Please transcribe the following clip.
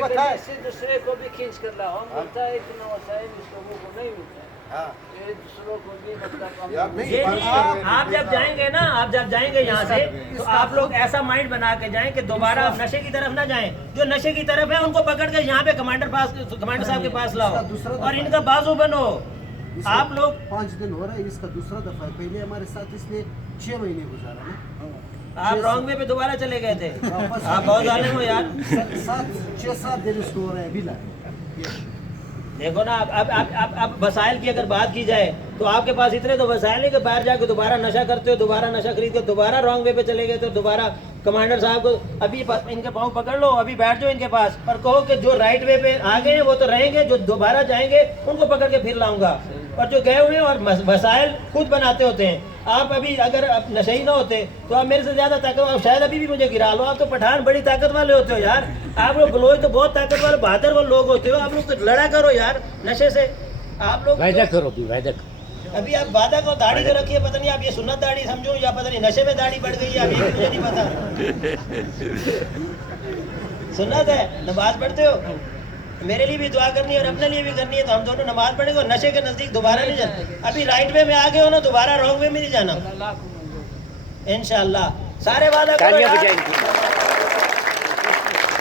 पता है इससे दूसरे को भी खींच कर लाओ, हम मिलता है इतना वसाइल इस लोगों को नहीं मिलता है, हाँ ये दूसरों को भी मतलब हम यार नहीं, ये नहीं, आप जब जाएंगे ना, आप जब जाएंगे यहाँ से तो आप लोग ऐसा माइंड बना के जाएं कि दोबारा आप नशे की तरफ ना जाएं। जो नशे की तरफ है उनको पकड़ के यहाँ पे कमांडर साहब के पास लाओ और इनका बाजू बनो। आप लोग 5 दिन हो रहा है, इसका दूसरा दफा है। पहले हमारे साथ इसने 6 महीने गुजारा ना, आप रॉन्ग वे पे दोबारा चले गए थे। आप बहुत जालिम हो यार। 6-7 दिन इसको हो रहा है अभी लाए। देखो ना, अब वसाइल की अगर बात की जाए तो आपके पास इतने तो वसाइल है कि बाहर जाके दोबारा नशा करते हो, दोबारा नशा खरीदते हो, दोबारा रॉन्ग वे पे चले गए तो दोबारा कमांडर साहब को अभी इनके पाँव पकड़ लो, अभी बैठ जाओ इनके पास और कहो कि जो राइट वे पे आ गए हैं वो तो रहेंगे, जो दोबारा जाएंगे उनको पकड़ के फिर लाऊंगा। और जो गए हुए हैं और वसाइल खुद बनाते होते हैं। आप अभी अगर नशे ना होते तो आप मेरे से ज्यादा ताकत, शायद अभी भी मुझे गिरा लो। आप तो पठान बड़ी ताकत वाले होते हो यार, आप लोग गलोई तो बहुत ताकत वाले बहादुर वो लोग होते हो। आप लोग तो लड़ा करो यार नशे से। आप लोग वायदा करो, वायदा अभी आप वादा को दाढ़ी तो रखिए, पता नहीं आप ये सुन्नत दाढ़ी समझो या पता नहीं नशे में दाढ़ी बढ़ गई है, अभी मुझे नहीं पता। सुन्नत है, नमाज पढ़ते हो, मेरे लिए भी दुआ करनी है और अपने लिए भी करनी है, तो हम दोनों नमाज पढ़ेंगे और नशे के नजदीक दोबारा नहीं जाना। अभी राइट वे में आ गए हो ना, दोबारा रॉन्ग वे में नहीं जाना इंशाअल्लाह। सारे वादा करो यार।